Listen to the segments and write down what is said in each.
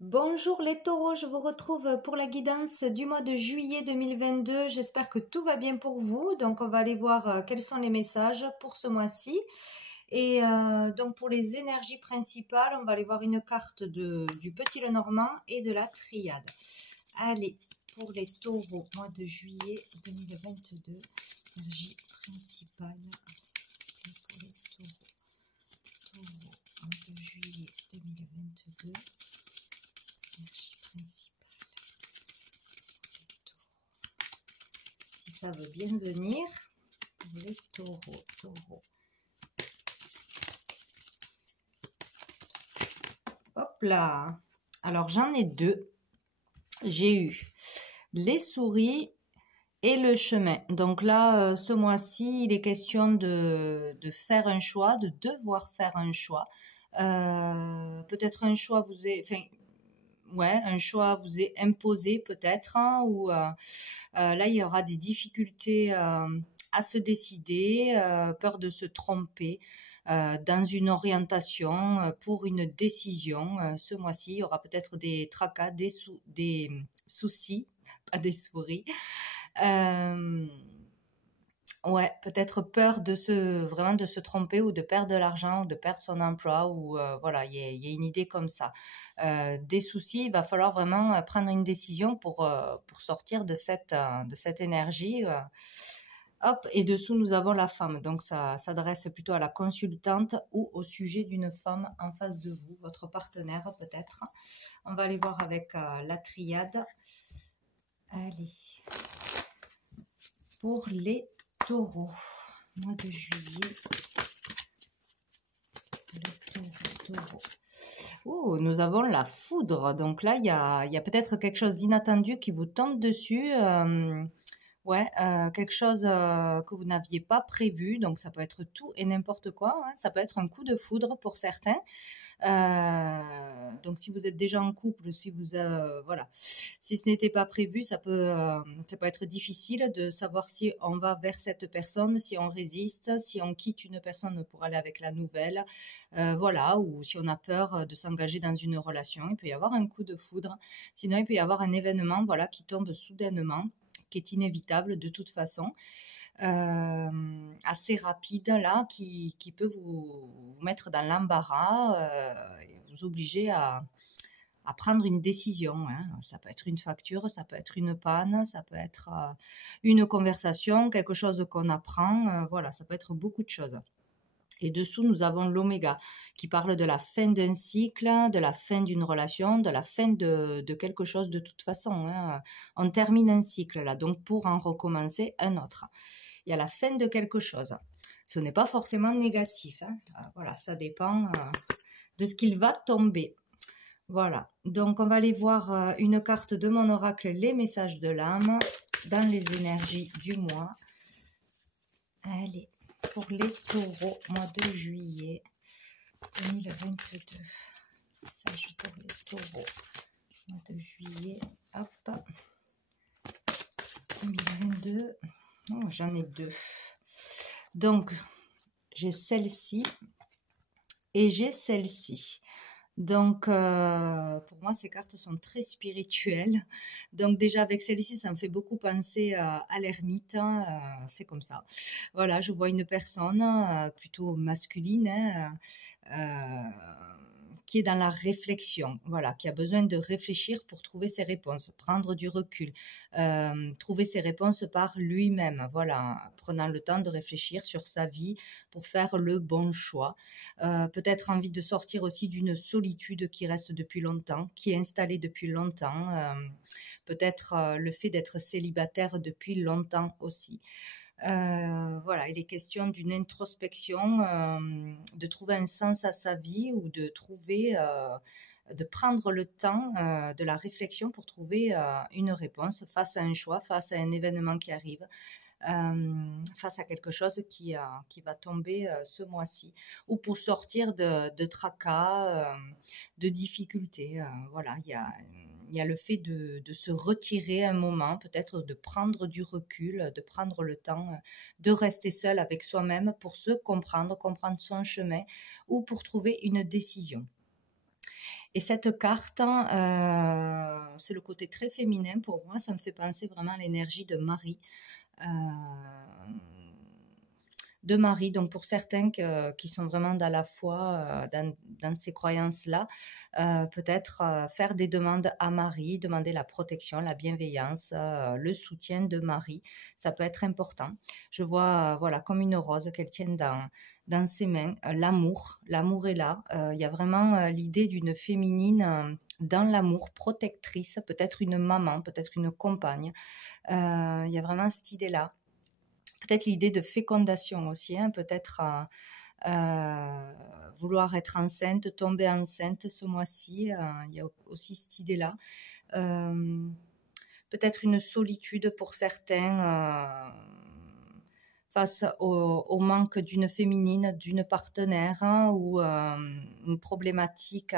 Bonjour les taureaux, je vous retrouve pour la guidance du mois de juillet 2022. J'espère que tout va bien pour vous. Donc on va aller voir quels sont les messages pour ce mois-ci. Et donc pour les énergies principales, on va aller voir une carte du Petit Lenormand et de la Triade. Allez, pour les taureaux, mois de juillet 2022, énergie principale. Pour les taureaux, mois de juillet 2022. Énergie principale pour les taureaux. Si ça veut bien venir, pour les taureaux. Hop là. Alors j'en ai deux. J'ai eu les souris et le chemin. Donc là, ce mois-ci, il est question de faire un choix, de devoir faire un choix. Peut-être un choix vous est... Enfin, ouais, un choix vous est imposé peut-être, hein, ou là il y aura des difficultés à se décider, peur de se tromper dans une orientation pour une décision. Ce mois-ci, il y aura peut-être des tracas, des soucis, pas des souris. Ouais, peut-être peur de vraiment de se tromper ou de perdre de l'argent ou de perdre son emploi ou voilà, il y a une idée comme ça. Des soucis, il va falloir vraiment prendre une décision pour sortir de cette énergie. Hop, et dessous nous avons la femme, donc ça s'adresse plutôt à la consultante ou au sujet d'une femme en face de vous, votre partenaire peut-être. On va aller voir avec la triade. Allez, pour les taureaux, mois de juillet, le taureau. Oh, nous avons la foudre. Donc là, il y a peut-être quelque chose d'inattendu qui vous tombe dessus. Quelque chose que vous n'aviez pas prévu. Donc ça peut être tout et n'importe quoi, hein. Ça peut être un coup de foudre pour certains. Donc si vous êtes déjà en couple, si vous voilà, si ce n'était pas prévu, ça peut être difficile de savoir si on va vers cette personne, si on résiste, si on quitte une personne pour aller avec la nouvelle, voilà, ou si on a peur de s'engager dans une relation. Il peut y avoir un coup de foudre. Sinon, il peut y avoir un événement, voilà, qui tombe soudainement, qui est inévitable de toute façon. Assez rapide là, qui peut vous mettre dans l'embarras et vous obliger à prendre une décision, hein. Ça peut être une facture, ça peut être une panne, ça peut être une conversation, quelque chose qu'on apprend, voilà, ça peut être beaucoup de choses. Et dessous, nous avons l'oméga qui parle de la fin d'un cycle, de la fin d'une relation, de la fin de quelque chose de toute façon, hein. On termine un cycle là, donc pour en recommencer un autre. Il y a la fin de quelque chose. Ce n'est pas forcément négatif, hein. Voilà, ça dépend de ce qu'il va tomber. Voilà, donc on va aller voir une carte de mon oracle, les messages de l'âme, dans les énergies du mois. Allez, pour les taureaux, mois de juillet 2022. Message pour les taureaux, mois de juillet, hop, 2022. Oh, j'en ai deux. Donc, j'ai celle-ci et j'ai celle-ci. Donc, pour moi, ces cartes sont très spirituelles. Donc, déjà, avec celle-ci, ça me fait beaucoup penser à l'ermite, hein, c'est comme ça. Voilà, je vois une personne plutôt masculine, hein, qui est dans la réflexion, voilà, qui a besoin de réfléchir pour trouver ses réponses, prendre du recul, trouver ses réponses par lui-même, voilà, prenant le temps de réfléchir sur sa vie pour faire le bon choix. Peut-être envie de sortir aussi d'une solitude qui reste depuis longtemps, qui est installée depuis longtemps, peut-être le fait d'être célibataire depuis longtemps aussi. Voilà, il est question d'une introspection, de trouver un sens à sa vie ou de trouver, de prendre le temps de la réflexion pour trouver une réponse face à un choix, face à un événement qui arrive. Face à quelque chose qui va tomber ce mois-ci, ou pour sortir de tracas, de difficultés. Voilà, il y a le fait de se retirer un moment, peut-être de prendre du recul, de prendre le temps de rester seul avec soi-même pour se comprendre son chemin ou pour trouver une décision. Et cette carte, c'est le côté très féminin pour moi, ça me fait penser vraiment à l'énergie de Marie. Donc pour certains qui sont vraiment dans la foi, dans ces croyances-là, peut-être faire des demandes à Marie, demander la protection, la bienveillance, le soutien de Marie, ça peut être important. Je vois voilà, comme une rose qu'elle tient dans ses mains, l'amour est là. Il y a vraiment l'idée d'une féminine dans l'amour, protectrice, peut-être une maman, peut-être une compagne. Il y a vraiment cette idée-là. Peut-être l'idée de fécondation aussi, hein, peut-être vouloir être enceinte, tomber enceinte ce mois-ci, il y a aussi cette idée-là. Peut-être une solitude pour certains face au manque d'une féminine, d'une partenaire, hein, ou une problématique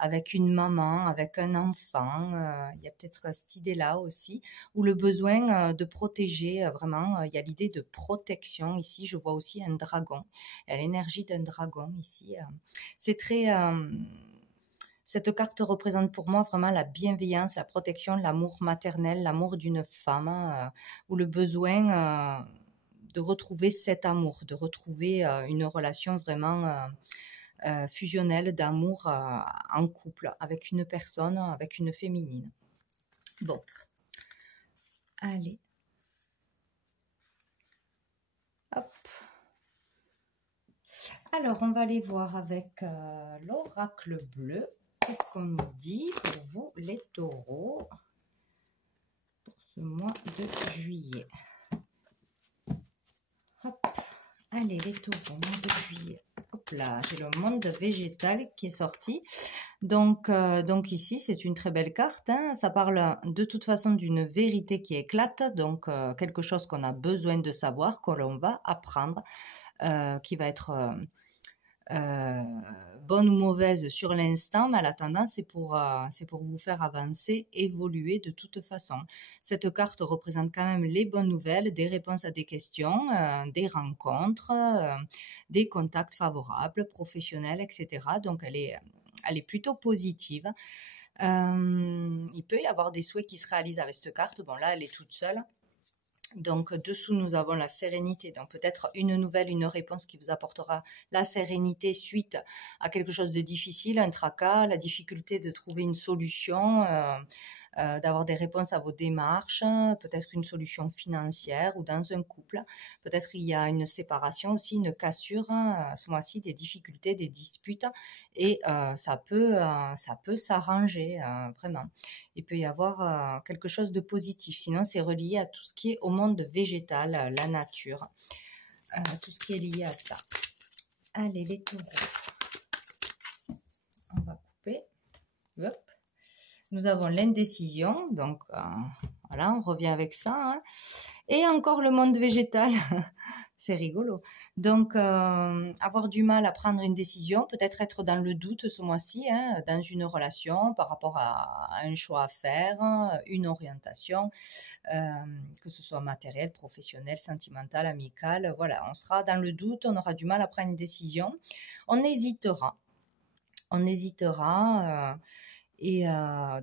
avec une maman, avec un enfant. Il y a peut-être cette idée-là aussi, ou le besoin de protéger, vraiment, il y a l'idée de protection ici. Je vois aussi un dragon, il y a l'énergie d'un dragon ici. C'est très... cette carte représente pour moi vraiment la bienveillance, la protection, l'amour maternel, l'amour d'une femme, ou le besoin de retrouver cet amour, de retrouver une relation vraiment fusionnelle d'amour en couple avec une personne, avec une féminine. Bon, allez. Hop. Alors, on va aller voir avec l'oracle bleu. Qu'est-ce qu'on nous dit pour vous, les taureaux, pour ce mois de juillet? Hop. Allez, les taureaux, mois de juillet. Hop là, j'ai le monde végétal qui est sorti. Donc ici, c'est une très belle carte. Hein. Ça parle de toute façon d'une vérité qui éclate, donc quelque chose qu'on a besoin de savoir, que l'on va apprendre, qui va être bonne ou mauvaise sur l'instant, mais la tendance, c'est pour vous faire avancer, évoluer de toute façon. Cette carte représente quand même les bonnes nouvelles, des réponses à des questions, des rencontres, des contacts favorables, professionnels, etc. Donc, elle est plutôt positive. Il peut y avoir des souhaits qui se réalisent avec cette carte. Bon, là, elle est toute seule. Donc, dessous, nous avons la sérénité. Donc, peut-être une nouvelle, une réponse qui vous apportera la sérénité suite à quelque chose de difficile, un tracas, la difficulté de trouver une solution, d'avoir des réponses à vos démarches, peut-être une solution financière ou dans un couple. Peut-être il y a une séparation aussi, une cassure, ce mois-ci, des difficultés, des disputes. Et ça peut s'arranger, vraiment. Il peut y avoir quelque chose de positif. Sinon, c'est relié à tout ce qui est au monde végétal, la nature, tout ce qui est lié à ça. Allez, les taureaux. On va couper. Hop. Nous avons l'indécision. Donc, voilà, on revient avec ça. Hein. Et encore le monde végétal. C'est rigolo. Donc, avoir du mal à prendre une décision, peut-être être dans le doute ce mois-ci, hein, dans une relation par rapport à un choix à faire, une orientation, que ce soit matériel, professionnel, sentimental, amical. Voilà, on sera dans le doute, on aura du mal à prendre une décision. On hésitera. Et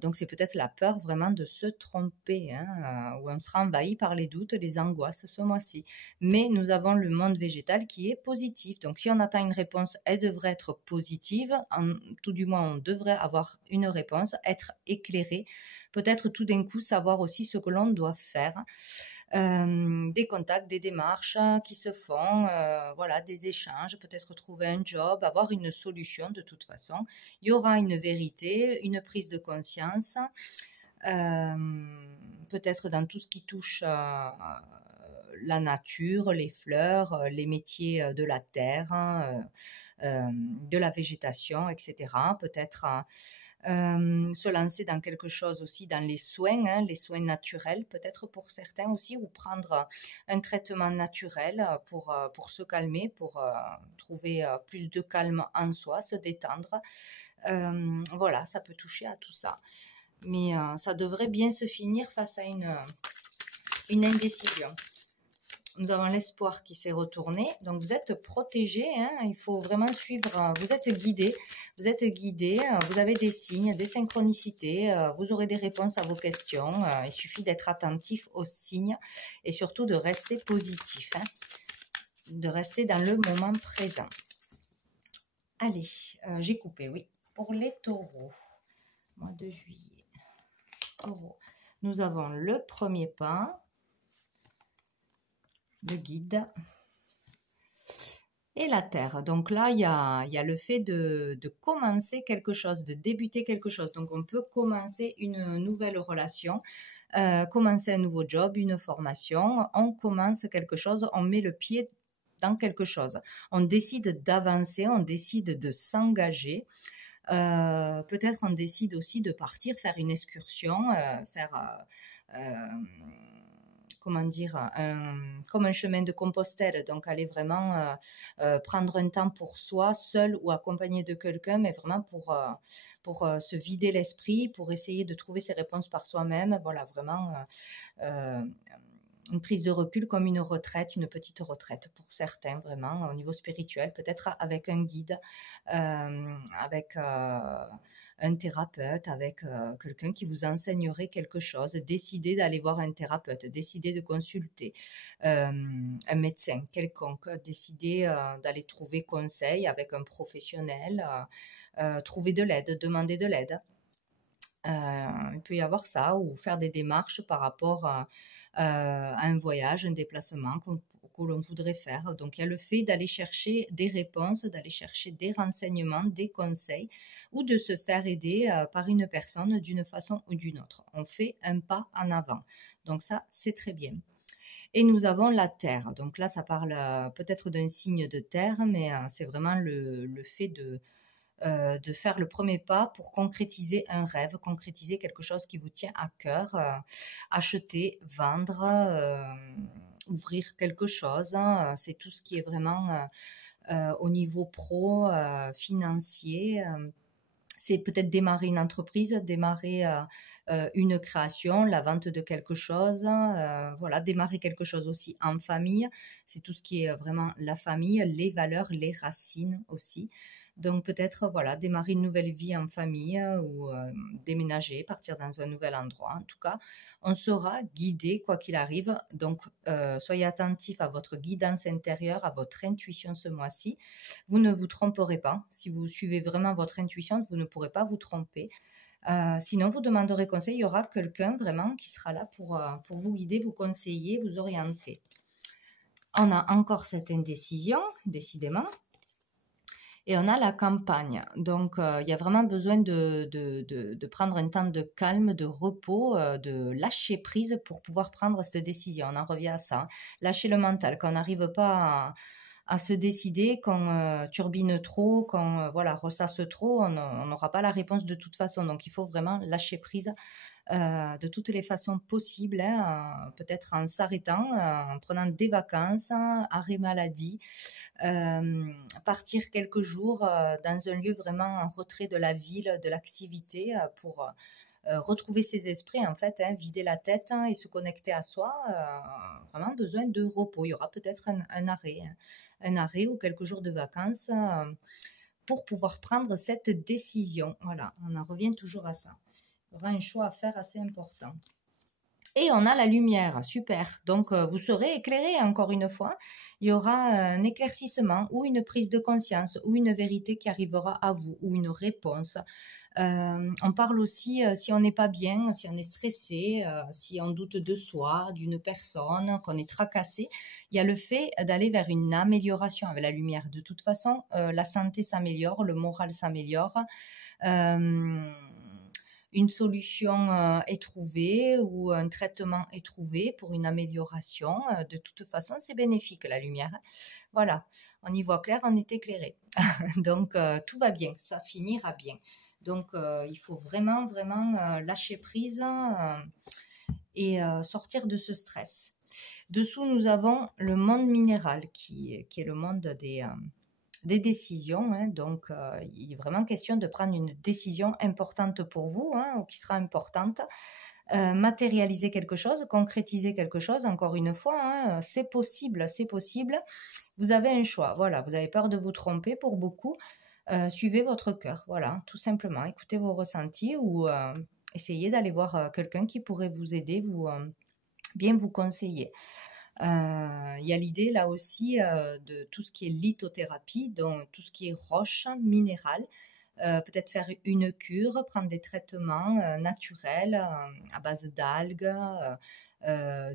donc, c'est peut-être la peur vraiment de se tromper, hein, où on sera envahi par les doutes, les angoisses ce mois-ci. Mais nous avons le monde végétal qui est positif. Donc, si on attend une réponse, elle devrait être positive. Tout du moins, on devrait avoir une réponse, être éclairé. Peut-être tout d'un coup savoir aussi ce que l'on doit faire. Des contacts, des démarches qui se font, voilà, des échanges, peut-être trouver un job, avoir une solution de toute façon. Il y aura une vérité, une prise de conscience, peut-être dans tout ce qui touche la nature, les fleurs, les métiers de la terre, de la végétation, etc. Peut-être se lancer dans quelque chose aussi dans les soins, hein, les soins naturels peut-être pour certains aussi, ou prendre un traitement naturel pour se calmer, pour trouver plus de calme en soi, se détendre. Voilà, ça peut toucher à tout ça. Mais ça devrait bien se finir face à une indécision. nous avons l'espoir qui s'est retourné. Donc, vous êtes protégé. Hein, il faut vraiment suivre. Vous êtes guidé. Vous êtes guidé. Vous avez des signes, des synchronicités. Vous aurez des réponses à vos questions. Il suffit d'être attentif aux signes et surtout de rester positif. Hein, de rester dans le moment présent. Allez, j'ai coupé, oui. Pour les taureaux, mois de juillet. Taureau. Nous avons le premier pas. Le guide et la terre. Donc là, il y a le fait de commencer quelque chose, de débuter quelque chose. Donc on peut commencer une nouvelle relation, commencer un nouveau job, une formation. On commence quelque chose, on met le pied dans quelque chose. On décide d'avancer, on décide de s'engager. Peut-être on décide aussi de partir, faire une excursion, comment dire, comme un chemin de Compostelle, donc aller vraiment prendre un temps pour soi, seul ou accompagné de quelqu'un, mais vraiment pour se vider l'esprit, pour essayer de trouver ses réponses par soi-même, voilà, vraiment une prise de recul comme une retraite, une petite retraite pour certains, vraiment, au niveau spirituel, peut-être avec un guide, avec un thérapeute, avec quelqu'un qui vous enseignerait quelque chose, décider d'aller voir un thérapeute, décider de consulter un médecin quelconque, décider d'aller trouver conseil avec un professionnel, trouver de l'aide, demander de l'aide. Il peut y avoir ça, ou faire des démarches par rapport à un voyage, un déplacement que l'on voudrait faire. Donc il y a le fait d'aller chercher des réponses, d'aller chercher des renseignements, des conseils, ou de se faire aider par une personne d'une façon ou d'une autre. On fait un pas en avant. Donc ça, c'est très bien. Et nous avons la terre. Donc là, ça parle peut-être d'un signe de terre, mais c'est vraiment le fait de faire le premier pas pour concrétiser un rêve, concrétiser quelque chose qui vous tient à cœur, acheter, vendre, ouvrir quelque chose. Hein, c'est tout ce qui est vraiment au niveau pro, financier. C'est peut-être démarrer une entreprise, démarrer une création, la vente de quelque chose, voilà, démarrer quelque chose aussi en famille. C'est tout ce qui est vraiment la famille, les valeurs, les racines aussi. Donc peut-être voilà, démarrer une nouvelle vie en famille ou déménager, partir dans un nouvel endroit. En tout cas, on sera guidé quoi qu'il arrive. Donc soyez attentifs à votre guidance intérieure, à votre intuition ce mois-ci. Vous ne vous tromperez pas. Si vous suivez vraiment votre intuition, vous ne pourrez pas vous tromper. Sinon, vous demanderez conseil. Il y aura quelqu'un vraiment qui sera là pour vous guider, vous conseiller, vous orienter. On a encore cette indécision, décidément. Et on a la campagne. Donc, il y a vraiment besoin de prendre un temps de calme, de repos, de lâcher prise pour pouvoir prendre cette décision. On en revient à ça. Lâcher le mental, qu'on n'arrive pas à se décider, qu'on turbine trop, qu'on ressasse trop, on n'aura pas la réponse de toute façon. Donc, il faut vraiment lâcher prise de toutes les façons possibles, hein, peut-être en s'arrêtant, en prenant des vacances, arrêt maladie, partir quelques jours dans un lieu vraiment en retrait de la ville, de l'activité pour retrouver ses esprits, en fait, hein, vider la tête et se connecter à soi, vraiment besoin de repos. Il y aura peut-être un arrêt, hein, un arrêt ou quelques jours de vacances pour pouvoir prendre cette décision. Voilà, on en revient toujours à ça. Il y aura un choix à faire assez important. Et on a la lumière, super. Donc, vous serez éclairé encore une fois. Il y aura un éclaircissement ou une prise de conscience ou une vérité qui arrivera à vous ou une réponse. On parle aussi si on n'est pas bien, si on est stressé, si on doute de soi, d'une personne, qu'on est tracassé. Il y a le fait d'aller vers une amélioration avec la lumière. De toute façon, la santé s'améliore, le moral s'améliore. Une solution est trouvée ou un traitement est trouvé pour une amélioration. De toute façon, c'est bénéfique, la lumière. Voilà, on y voit clair, on est éclairé. Donc, tout va bien, ça finira bien. Donc, il faut vraiment, vraiment lâcher prise et sortir de ce stress. Dessous, nous avons le monde minéral qui est le monde des décisions, hein. Donc il est vraiment question de prendre une décision importante pour vous, hein, ou qui sera importante. matérialiser quelque chose, concrétiser quelque chose, encore une fois, hein, c'est possible, c'est possible. Vous avez un choix, voilà, vous avez peur de vous tromper pour beaucoup, suivez votre cœur, voilà, tout simplement, écoutez vos ressentis ou essayez d'aller voir quelqu'un qui pourrait vous aider, bien vous conseiller. Il y a l'idée là aussi de tout ce qui est lithothérapie, donc tout ce qui est roche, minérale, peut-être faire une cure, prendre des traitements naturels à base d'algues,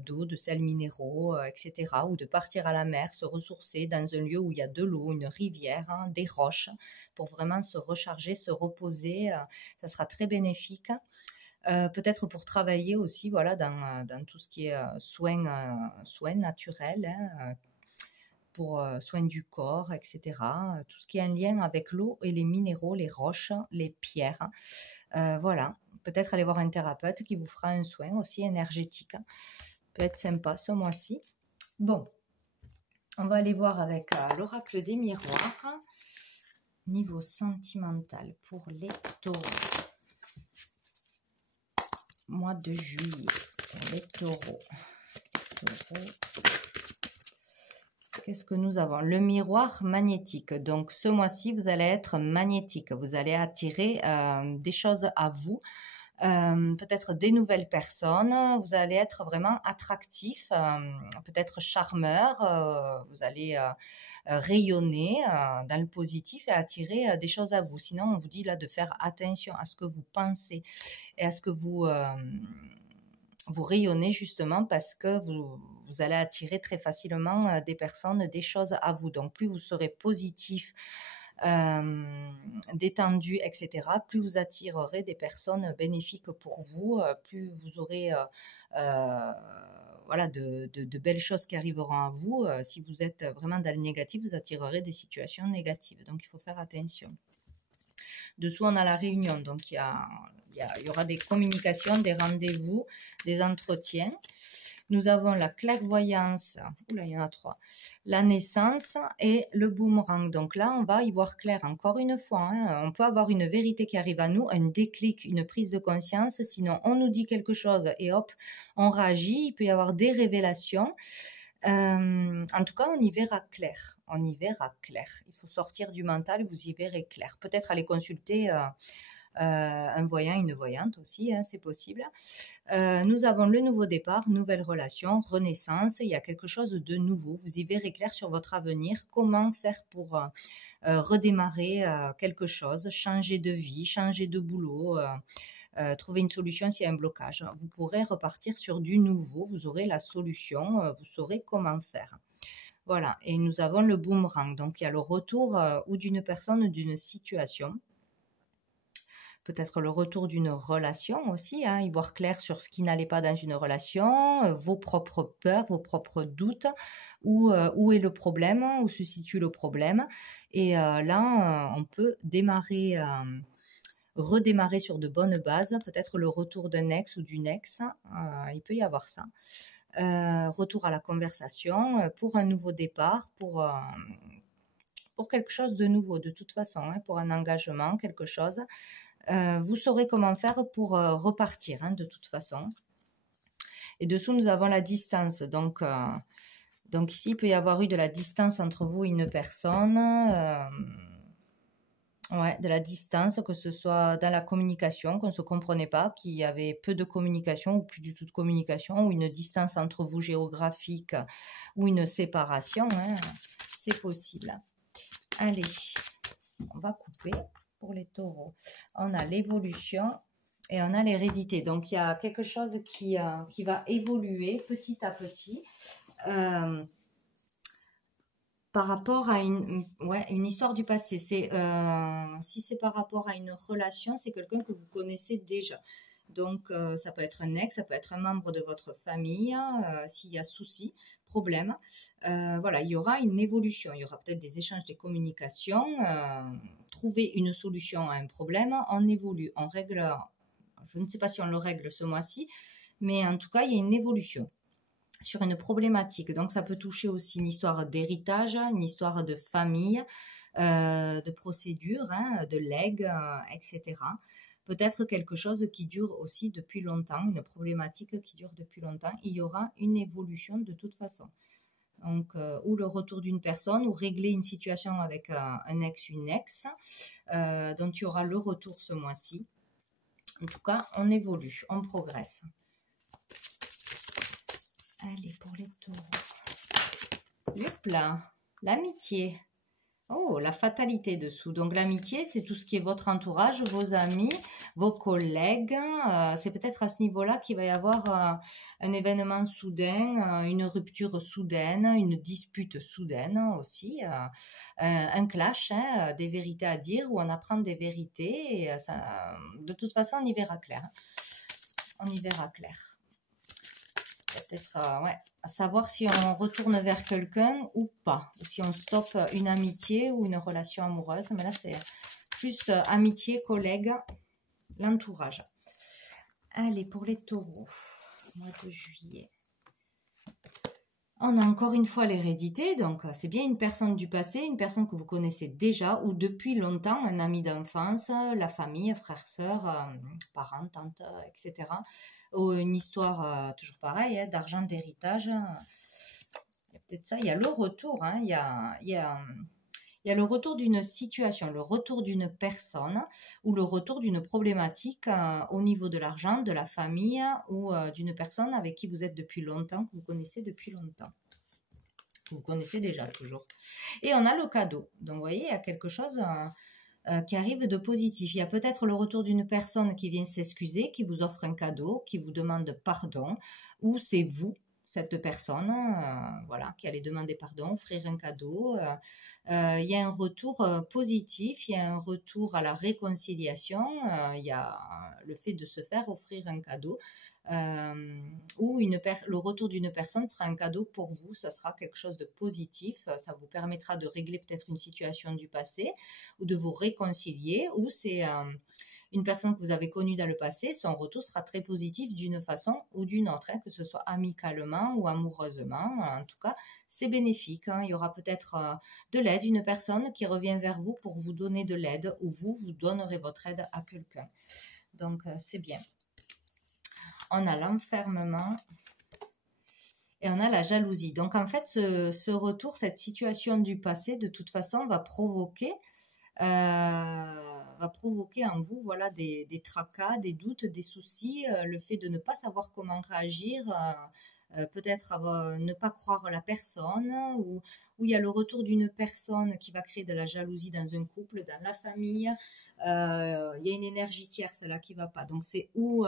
d'eau, de sels minéraux, etc. Ou de partir à la mer, se ressourcer dans un lieu où il y a de l'eau, une rivière, hein, des roches, pour vraiment se recharger, se reposer. Ça sera très bénéfique. Peut-être pour travailler aussi voilà, dans tout ce qui est soins naturels, hein, pour soins du corps, etc. Tout ce qui est en lien avec l'eau et les minéraux, les roches, les pierres. Voilà, peut-être aller voir un thérapeute qui vous fera un soin aussi énergétique. Peut être sympa ce mois-ci. Bon, on va aller voir avec l'oracle des miroirs. Niveau sentimental pour les taureaux. Mois de juillet pour les taureaux. Qu'est-ce que nous avons? Le miroir magnétique. Donc, ce mois-ci, vous allez être magnétique. Vous allez attirer des choses à vous. Peut-être des nouvelles personnes. Vous allez être vraiment attractif, peut-être charmeur. Vous allez rayonner dans le positif et attirer des choses à vous. Sinon, on vous dit là de faire attention à ce que vous pensez et à ce que vous rayonnez justement parce que vous allez attirer très facilement des personnes, des choses à vous. Donc, plus vous serez positif, détendu, etc., plus vous attirerez des personnes bénéfiques pour vous, plus vous aurez voilà, de belles choses qui arriveront à vous. Si vous êtes vraiment dans le négatif, vous attirerez des situations négatives. Donc, il faut faire attention. Dessous, on a la réunion. Donc, il y aura des communications, des rendez-vous, des entretiens. Nous avons la clairvoyance, oula, il y en a 3, la naissance et le boomerang. Donc là, on va y voir clair encore une fois. Hein. On peut avoir une vérité qui arrive à nous, un déclic, une prise de conscience. Sinon, on nous dit quelque chose et hop, on réagit. Il peut y avoir des révélations. En tout cas, on y verra clair. On y verra clair. Il faut sortir du mental, vous y verrez clair. Peut-être aller consulter un voyant, une voyante aussi, hein, c'est possible. Nous avons le nouveau départ, nouvelle relation, renaissance. Il y a quelque chose de nouveau. Vous y verrez clair sur votre avenir. Comment faire pour redémarrer quelque chose, changer de vie, changer de boulot, trouver une solution s'il y a un blocage. Vous pourrez repartir sur du nouveau. Vous aurez la solution. Vous saurez comment faire. Voilà. Et nous avons le boomerang. Donc, il y a le retour ou d'une personne ou d'une situation. Peut-être le retour d'une relation aussi, hein, y voir clair sur ce qui n'allait pas dans une relation, vos propres peurs, vos propres doutes, où est le problème, où se situe le problème. Et là, on peut redémarrer sur de bonnes bases, peut-être le retour d'un ex ou d'une ex, il peut y avoir ça. Retour à la conversation, pour un nouveau départ, pour quelque chose de nouveau, de toute façon, hein, pour un engagement, quelque chose. Vous saurez comment faire pour repartir, hein, de toute façon. Et dessous, nous avons la distance. Donc ici, il peut y avoir eu de la distance entre vous et une personne. De la distance, que ce soit dans la communication, qu'on ne se comprenait pas, qu'il y avait peu de communication ou plus du tout de communication, ou une distance entre vous géographique, ou une séparation. Hein, c'est possible. Allez, on va couper. Pour les taureaux, on a l'évolution et on a l'hérédité. Donc, il y a quelque chose qui va évoluer petit à petit par rapport à une histoire du passé. Si c'est par rapport à une relation, c'est quelqu'un que vous connaissez déjà. Donc, ça peut être un ex, ça peut être un membre de votre famille, s'il y a souci, problème. Voilà, il y aura une évolution, il y aura peut-être des échanges, des communications, trouver une solution à un problème, on évolue, on règle, je ne sais pas si on le règle ce mois-ci, mais en tout cas, il y a une évolution sur une problématique. Donc, ça peut toucher aussi une histoire d'héritage, une histoire de famille, de procédure, hein, de legs, etc. peut-être quelque chose qui dure aussi depuis longtemps, une problématique qui dure depuis longtemps. Il y aura une évolution de toute façon. Donc, ou le retour d'une personne, ou régler une situation avec un ex, une ex. Donc, il y aura le retour ce mois-ci. En tout cas, on évolue, on progresse. Allez, pour les taureaux. Le plein, l'amitié. Oh, la fatalité dessous. Donc l'amitié, c'est tout ce qui est votre entourage, vos amis, vos collègues. C'est peut-être à ce niveau-là qu'il va y avoir un événement soudain, une rupture soudaine, une dispute soudaine aussi, un clash, hein, des vérités à dire, où on apprend des vérités. Et ça, de toute façon, on y verra clair. On y verra clair. Peut-être, ouais, à savoir si on retourne vers quelqu'un ou pas, ou si on stoppe une amitié ou une relation amoureuse. Mais là, c'est plus amitié, collègue, l'entourage. Allez, pour les taureaux, mois de juillet. On a encore une fois l'hérédité, donc c'est bien une personne du passé, une personne que vous connaissez déjà ou depuis longtemps, un ami d'enfance, la famille, frères, sœurs, parents, tantes, etc. Ou une histoire toujours pareille, hein, d'argent, d'héritage. Il y a peut-être ça, il y a le retour, hein, il y a le retour d'une situation, le retour d'une personne ou le retour d'une problématique au niveau de l'argent, de la famille ou d'une personne avec qui vous êtes depuis longtemps, que vous connaissez depuis longtemps. Vous connaissez déjà toujours. Et on a le cadeau. Donc, vous voyez, il y a quelque chose qui arrive de positif. Il y a peut-être le retour d'une personne qui vient s'excuser, qui vous offre un cadeau, qui vous demande pardon, ou c'est vous, cette personne, voilà, qui allait demander pardon, offrir un cadeau. Il y a un retour positif, il y a un retour à la réconciliation, il y a le fait de se faire offrir un cadeau, ou le retour d'une personne sera un cadeau pour vous, ça sera quelque chose de positif, ça vous permettra de régler peut-être une situation du passé, ou de vous réconcilier, ou c'est une personne que vous avez connue dans le passé, son retour sera très positif d'une façon ou d'une autre, hein, que ce soit amicalement ou amoureusement. En tout cas, c'est bénéfique. Hein. Il y aura peut-être de l'aide, une personne qui revient vers vous pour vous donner de l'aide ou vous donnerez votre aide à quelqu'un. Donc, c'est bien. On a l'enfermement et on a la jalousie. Donc, en fait, ce retour, cette situation du passé, de toute façon, va provoquer en vous, voilà, des tracas, des doutes, des soucis, le fait de ne pas savoir comment réagir, peut-être ne pas croire la personne, ou il y a le retour d'une personne qui va créer de la jalousie dans un couple, dans la famille, il y a une énergie tierce là qui va pas. Donc c'est où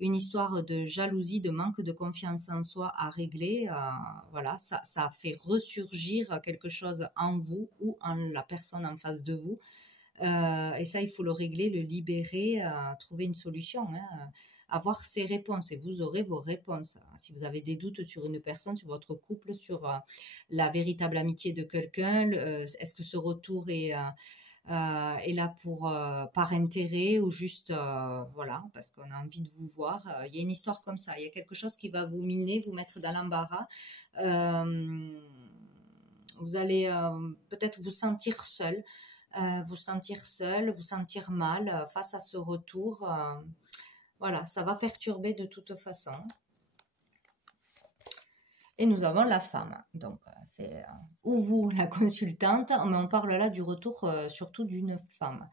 une histoire de jalousie, de manque de confiance en soi à régler, voilà, ça fait ressurgir quelque chose en vous ou en la personne en face de vous. Et ça, il faut le régler, le libérer, trouver une solution, hein, avoir ses réponses et vous aurez vos réponses. Si vous avez des doutes sur une personne, sur votre couple, sur la véritable amitié de quelqu'un, est-ce que ce retour est là par intérêt ou juste voilà, parce qu'on a envie de vous voir. Il y a une histoire comme ça, il y a quelque chose qui va vous miner, vous mettre dans l'embarras. Vous allez peut-être vous sentir seul, vous sentir mal face à ce retour. Voilà, ça va perturber de toute façon. Et nous avons la femme, donc c'est ou vous la consultante, mais on parle là du retour surtout d'une femme.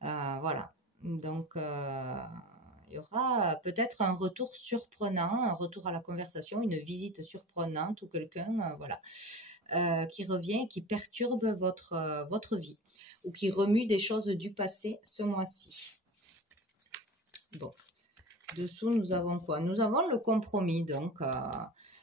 Voilà, donc il y aura peut-être un retour surprenant, un retour à la conversation, une visite surprenante ou quelqu'un voilà, qui revient, qui perturbe votre vie ou qui remue des choses du passé ce mois-ci. Bon, dessous nous avons quoi? Nous avons le compromis, donc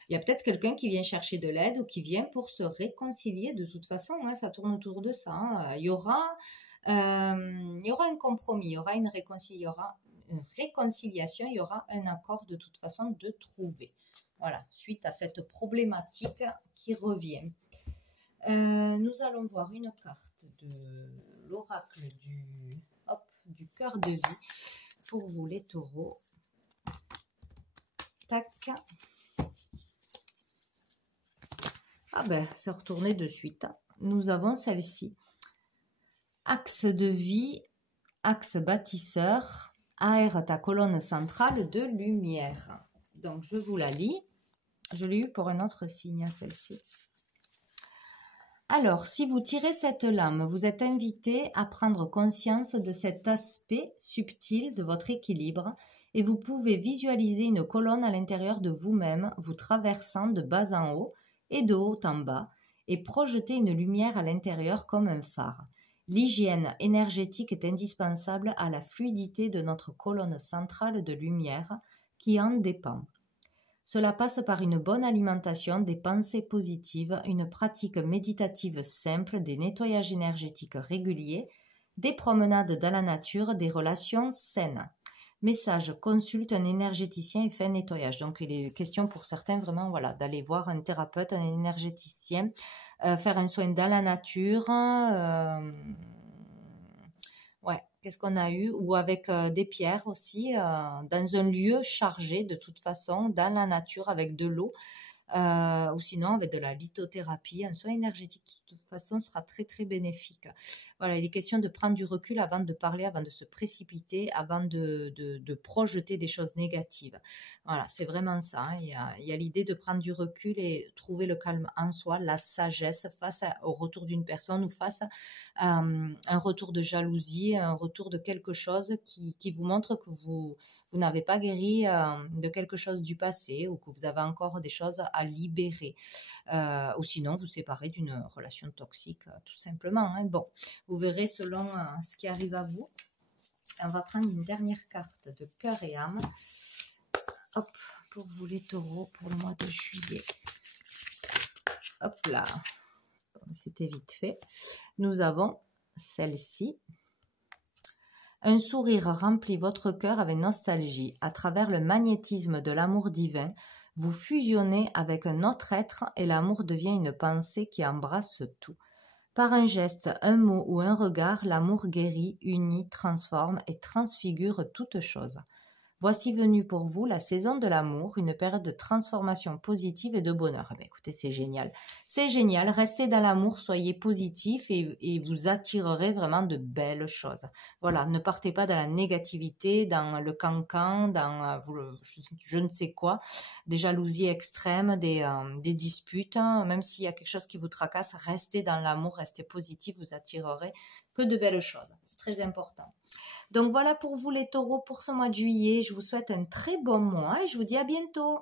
il y a peut-être quelqu'un qui vient chercher de l'aide ou qui vient pour se réconcilier. De toute façon, hein, ça tourne autour de ça. Hein. Il y aura un compromis, il y aura une réconciliation, il y aura un accord de toute façon de trouver. Voilà, suite à cette problématique qui revient. Nous allons voir une carte de l'oracle du cœur de vie pour vous les taureaux. Tac. Ah ben, c'est retourné de suite. Nous avons celle-ci. Axe de vie, axe bâtisseur, aère ta colonne centrale de lumière. Donc, je vous la lis. Je l'ai eu pour un autre signe, celle-ci. Alors, si vous tirez cette lame, vous êtes invité à prendre conscience de cet aspect subtil de votre équilibre et vous pouvez visualiser une colonne à l'intérieur de vous-même, vous traversant de bas en haut et de haut en bas et projeter une lumière à l'intérieur comme un phare. L'hygiène énergétique est indispensable à la fluidité de notre colonne centrale de lumière qui en dépend. Cela passe par une bonne alimentation, des pensées positives, une pratique méditative simple, des nettoyages énergétiques réguliers, des promenades dans la nature, des relations saines. Message, consulte un énergéticien et fais un nettoyage. Donc il est question pour certains vraiment d'aller voir un thérapeute, un énergéticien, faire un soin dans la nature. Qu'est-ce qu'on a eu? Ou avec des pierres aussi, dans un lieu chargé de toute façon, dans la nature avec de l'eau, ou sinon avec de la lithothérapie. Un soin énergétique de toute façon sera très très bénéfique. Voilà, il est question de prendre du recul avant de parler, avant de se précipiter, avant de projeter des choses négatives. Voilà, c'est vraiment ça. Hein. Il y a l'idée de prendre du recul et trouver le calme en soi, la sagesse face au retour d'une personne ou face à un retour de jalousie, un retour de quelque chose qui vous montre que vous n'avez pas guéri de quelque chose du passé ou que vous avez encore des choses à libérer. Ou sinon, vous séparez d'une relation toxique, tout simplement. Hein. Bon, vous verrez selon ce qui arrive à vous. On va prendre une dernière carte de cœur et âme. Hop, pour vous les taureaux, pour le mois de juillet. Hop là. Bon, c'était vite fait. Nous avons celle-ci. Un sourire remplit votre cœur avec nostalgie. À travers le magnétisme de l'amour divin, vous fusionnez avec un autre être et l'amour devient une pensée qui embrasse tout. Par un geste, un mot ou un regard, l'amour guérit, unit, transforme et transfigure toute chose. Voici venue pour vous la saison de l'amour, une période de transformation positive et de bonheur. Écoutez, c'est génial. C'est génial. Restez dans l'amour, soyez positif et vous attirerez vraiment de belles choses. Voilà, ne partez pas dans la négativité, dans le cancan, dans je ne sais quoi, des jalousies extrêmes, des disputes. Hein. Même s'il y a quelque chose qui vous tracasse, restez dans l'amour, restez positif, vous attirerez que de belles choses. C'est très important. Donc voilà pour vous les taureaux pour ce mois de juillet. Je vous souhaite un très bon mois et je vous dis à bientôt.